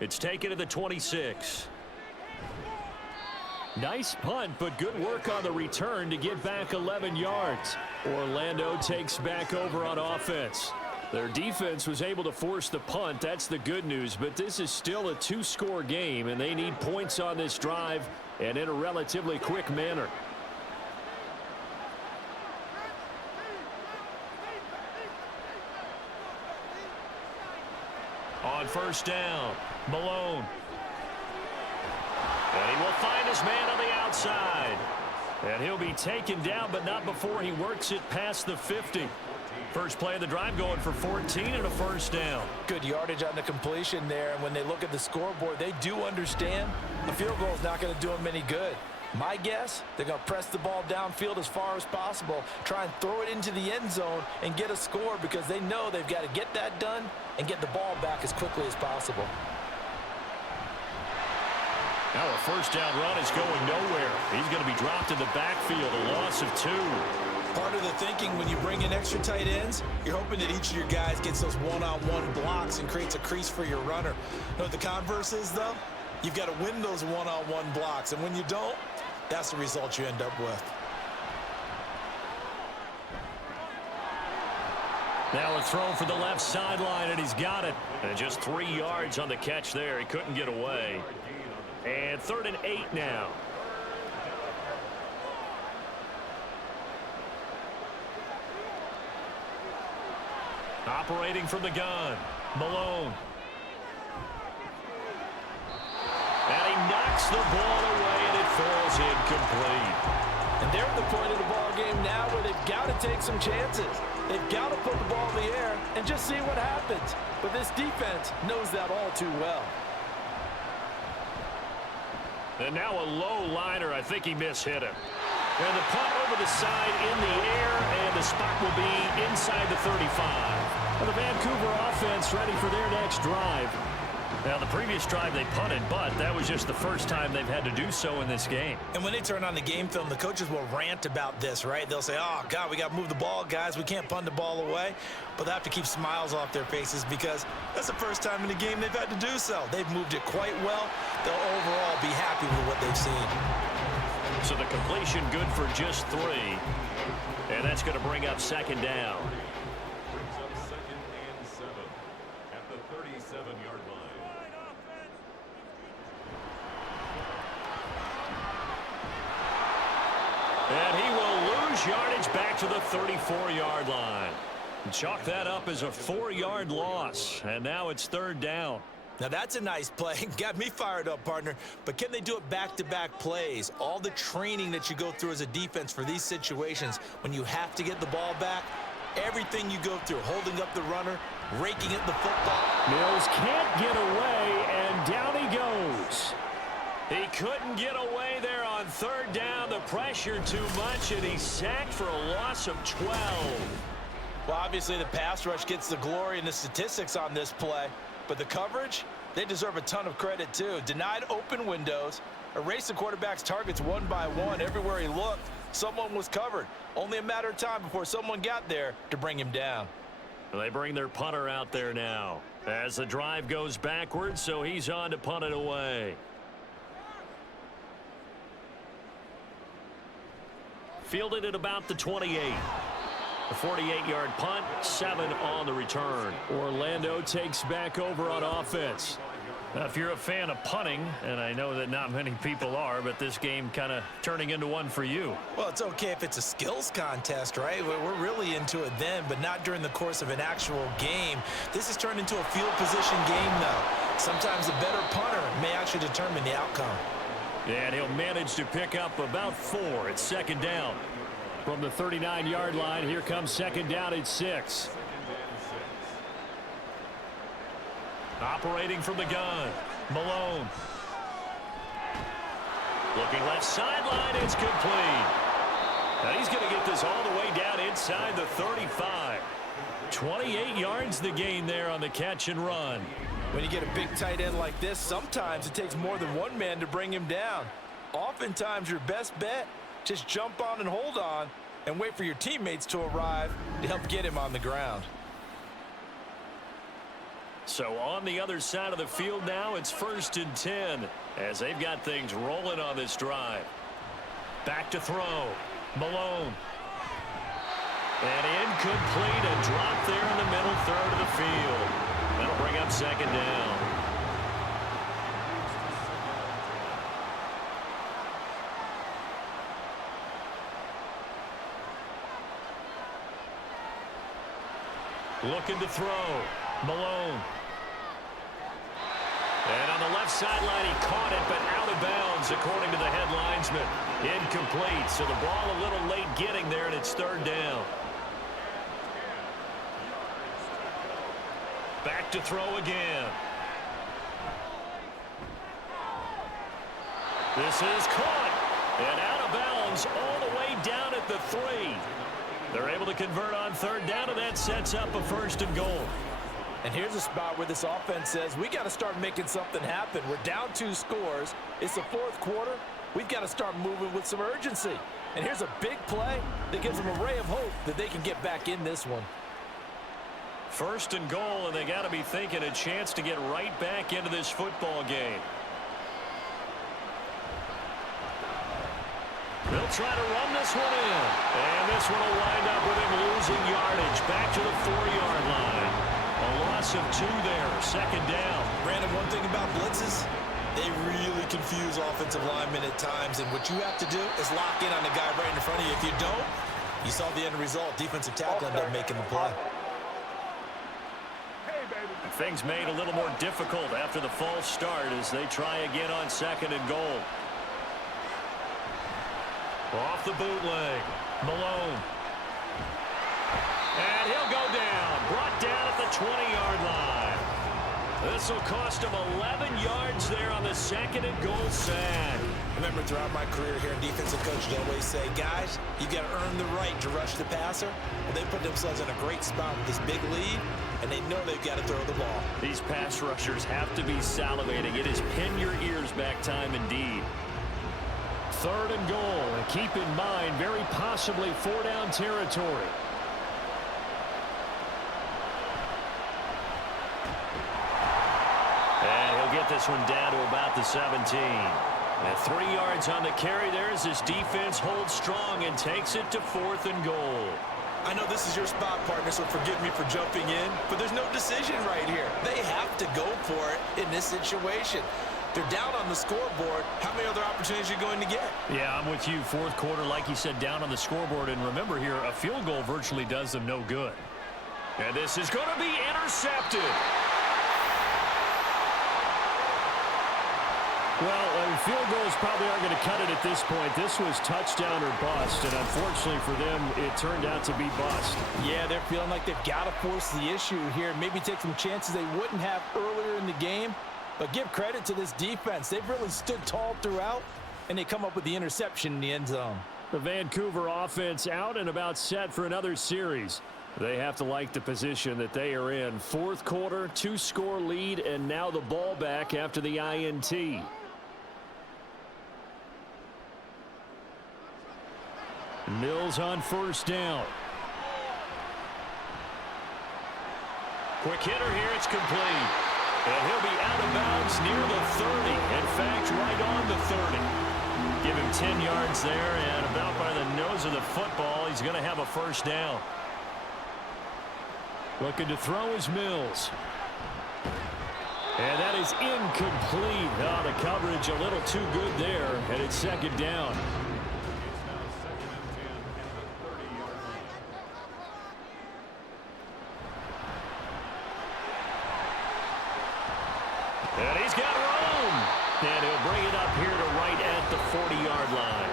It's taken to the 26. Nice punt, but good work on the return to get back 11 yards. Orlando takes back over on offense. Their defense was able to force the punt. That's the good news, but this is still a two-score game, and they need points on this drive and in a relatively quick manner. On first down, Malone. And he will find his man on the outside. And he'll be taken down, but not before he works it past the 50. First play of the drive going for 14 and a first down. Good yardage on the completion there, and when they look at the scoreboard, they do understand the field goal is not going to do them any good. My guess, they're going to press the ball downfield as far as possible, try and throw it into the end zone and get a score because they know they've got to get that done and get the ball back as quickly as possible. Now a first down run is going nowhere. He's going to be dropped in the backfield, a loss of 2. Part of the thinking when you bring in extra tight ends, you're hoping that each of your guys gets those one-on-one blocks and creates a crease for your runner. You know what the converse is, though? You've got to win those one-on-one blocks, and when you don't, that's the result you end up with. Now a throw for the left sideline, and he's got it. And just 3 yards on the catch there. He couldn't get away. And 3rd and 8 now. Operating from the gun, Malone. And he knocks the ball away, and it falls incomplete. And they're at the point of the ball game now where they've got to take some chances. They've got to put the ball in the air and just see what happens. But this defense knows that all too well. And now a low liner. I think he mishit him. And the punt over the side in the air, and the spot will be inside the 35. And the Vancouver offense ready for their next drive. Now, the previous drive they punted, but that was just the first time they've had to do so in this game. And when they turn on the game film, the coaches will rant about this, right? They'll say, oh, God, we got to move the ball, guys. We can't punt the ball away. But they have to keep smiles off their faces because that's the first time in the game they've had to do so. They've moved it quite well. They'll overall be happy with what they've seen. So the completion good for just 3. And that's going to bring up 2nd down. Brings up 2nd and 7 at the 37-yard line. And he will lose yardage back to the 34-yard line. Chalk that up as a 4-yard loss. And now it's 3rd down. Now that's a nice play. Got me fired up, partner. But can they do it back-to-back plays? All the training that you go through as a defense for these situations, when you have to get the ball back, everything you go through, holding up the runner, raking at the football. Mills can't get away, and down he goes. He couldn't get away there on 3rd down. The pressure too much, and he's sacked for a loss of 12. Well, obviously the pass rush gets the glory and the statistics on this play. But the coverage, they deserve a ton of credit, too. Denied open windows, erased the quarterback's targets one by one. Everywhere he looked, someone was covered. Only a matter of time before someone got there to bring him down. They bring their punter out there now as the drive goes backwards, so he's on to punt it away. Fielded at about the 28. A 48-yard punt, 7 on the return. Orlando takes back over on offense. Now, if you're a fan of punting, and I know that not many people are, but this game kind of turning into one for you. Well, it's okay if it's a skills contest, right? We're really into it then, but not during the course of an actual game. This has turned into a field position game, though. Sometimes the better punter may actually determine the outcome. And he'll manage to pick up about 4 at 2nd down. From the 39-yard line, here comes 2nd down at 6. Operating from the gun, Malone. Looking left sideline, it's complete. Now he's going to get this all the way down inside the 35. 28 yards the gain there on the catch and run. When you get a big tight end like this, sometimes it takes more than one man to bring him down. Oftentimes, your best bet, just jump on and hold on and wait for your teammates to arrive to help get him on the ground. So on the other side of the field now, it's 1st and 10 as they've got things rolling on this drive. Back to throw. Malone. And incomplete. A drop there in the middle third of the field. That'll bring up 2nd down. Looking to throw. Malone. And on the left sideline, he caught it, but out of bounds, according to the head linesman. Incomplete, so the ball a little late getting there, and it's 3rd down. Back to throw again. This is caught, and out of bounds all the way down at the 3. They're able to convert on 3rd down, and that sets up a 1st and goal. And here's a spot where this offense says, we got to start making something happen. We're down 2 scores. It's the 4th quarter. We've got to start moving with some urgency. And here's a big play that gives them a ray of hope that they can get back in this one. 1st and goal, and they got to be thinking a chance to get right back into this football game. They'll try to run this one in. And this one will wind up with him losing yardage back to the 4-yard line. A loss of 2 there, 2nd down. Brandon, one thing about blitzes, they really confuse offensive linemen at times, and what you have to do is lock in on the guy right in front of you. If you don't, you saw the end result. Defensive tackle ended up making the play. Things made a little more difficult after the false start as they try again on 2nd and goal. Off the bootleg, Malone. And he'll go down, brought down at the 20-yard line. This will cost him 11 yards there on the 2nd and goal sack. I remember throughout my career here in defensive coach, they always say, guys, you got to earn the right to rush the passer. Well, they put themselves in a great spot with this big lead, and they know they've got to throw the ball. These pass rushers have to be salivating. It is pin your ears back time indeed. 3rd and goal, and keep in mind, very possibly 4-down territory. And he'll get this one down to about the 17. And 3 yards on the carry there as this defense holds strong and takes it to 4th and goal. I know this is your spot, partner, so forgive me for jumping in, but there's no decision right here. They have to go for it in this situation. They're down on the scoreboard. How many other opportunities are you going to get? Yeah, I'm with you. 4th quarter, like you said, down on the scoreboard. And remember here, a field goal virtually does them no good. And this is going to be intercepted. Well, field goals probably aren't going to cut it at this point. This was touchdown or bust, and unfortunately for them, it turned out to be bust. Yeah, they're feeling like they've got to force the issue here. Maybe take some chances they wouldn't have earlier in the game. But give credit to this defense. They've really stood tall throughout, and they come up with the interception in the end zone. The Vancouver offense out and about set for another series. They have to like the position that they are in. 4th quarter, 2-score lead, and now the ball back after the INT. Mills on 1st down. Quick hitter here, it's complete. And he'll be out of bounds near the 30. In fact, right on the 30. Give him 10 yards there, and about by the nose of the football, he's going to have a 1st down. Looking to throw is Mills. And that is incomplete. Oh, the coverage a little too good there, and it's 2nd down. And he's got room. And he'll bring it up here to right at the 40-yard line.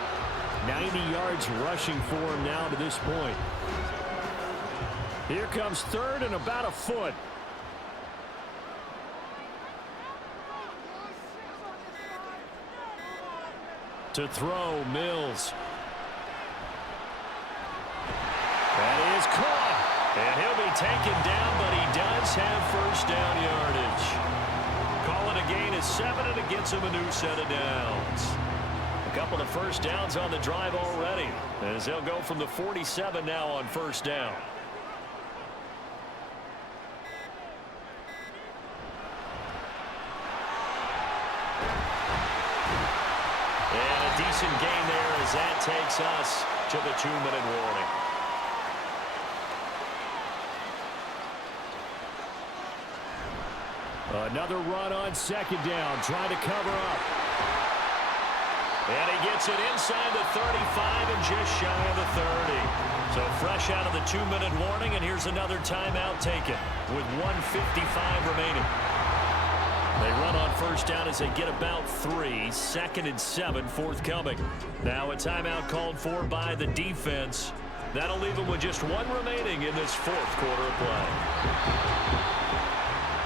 90 yards rushing for him now to this point. Here comes 3rd and about a foot. To throw, Mills. That is caught. And he'll be taken down, but he does have 1st down yardage. Call it a gain of 7, and it gets him a new set of downs. A couple of first downs on the drive already, as they'll go from the 47 now on first down. And a decent gain there as that takes us to the 2-minute warning. Another run on second down, trying to cover up. And he gets it inside the 35 and just shy of the 30. So fresh out of the 2-minute warning, and here's another timeout taken with 1:55 remaining. They run on first down as they get about 3. 2nd and 7 forthcoming. Now a timeout called for by the defense. That'll leave them with just 1 remaining in this 4th quarter of play.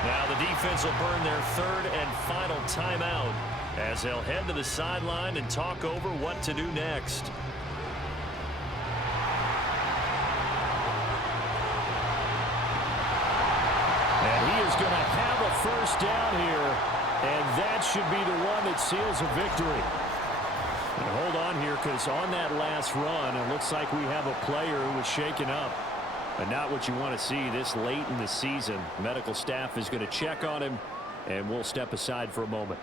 Now the defense will burn their 3rd and final timeout as they'll head to the sideline and talk over what to do next. And he is going to have a first down here, and that should be the one that seals a victory. And hold on here, because on that last run, it looks like we have a player who was shaken up. And not what you want to see this late in the season. Medical staff is going to check on him, and we'll step aside for a moment.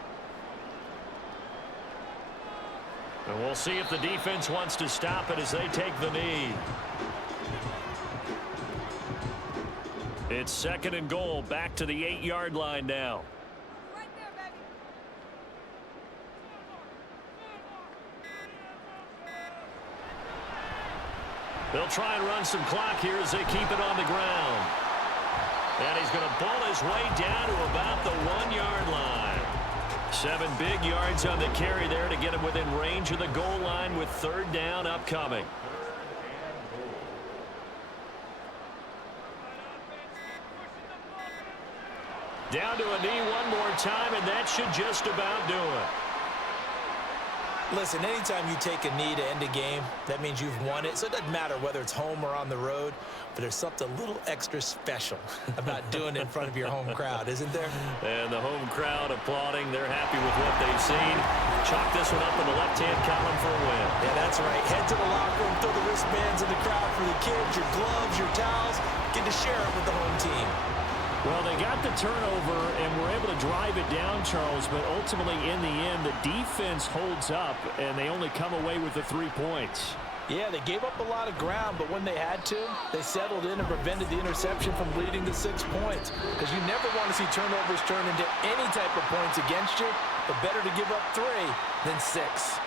And we'll see if the defense wants to stop it as they take the knee. It's 2nd and goal, back to the 8-yard line now. Right there, baby. They'll try and run some clock here as they keep it on the ground. And he's going to ball his way down to about the 1-yard line. 7 big yards on the carry there to get him within range of the goal line with 3rd down upcoming. Down to a knee one more time, and that should just about do it. Listen, anytime you take a knee to end a game, that means you've won it. So it doesn't matter whether it's home or on the road, but there's something a little extra special about doing it in front of your home crowd, isn't there? And the home crowd applauding. They're happy with what they've seen. Chalk this one up in the left-hand column for a win. Yeah, that's right. Head to the locker room, throw the wristbands in the crowd for the kids, your gloves, your towels. Get to share it with the home team. Well, they got the turnover and were able to drive it down, Charles, but ultimately in the end, the defense holds up, and they only come away with the 3 points. Yeah, they gave up a lot of ground, but when they had to, they settled in and prevented the interception from leading to 6 points. Because you never want to see turnovers turn into any type of points against you, but better to give up 3 than 6.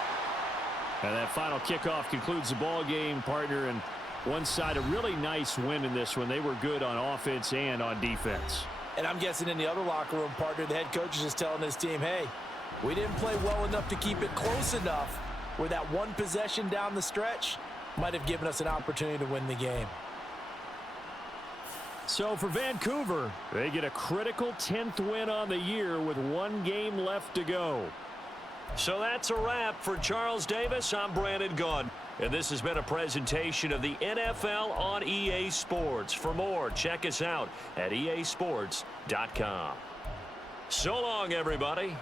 And that final kickoff concludes the ball game, partner, and one side a really nice win in this one. They were good on offense and on defense. And I'm guessing in the other locker room, partner, the head coach is just telling his team, hey, we didn't play well enough to keep it close enough where that one possession down the stretch might have given us an opportunity to win the game. So for Vancouver, they get a critical 10th win on the year with 1 game left to go. So that's a wrap for Charles Davis. I'm Brandon Gunn. And this has been a presentation of the NFL on EA Sports. For more, check us out at easports.com. So long, everybody.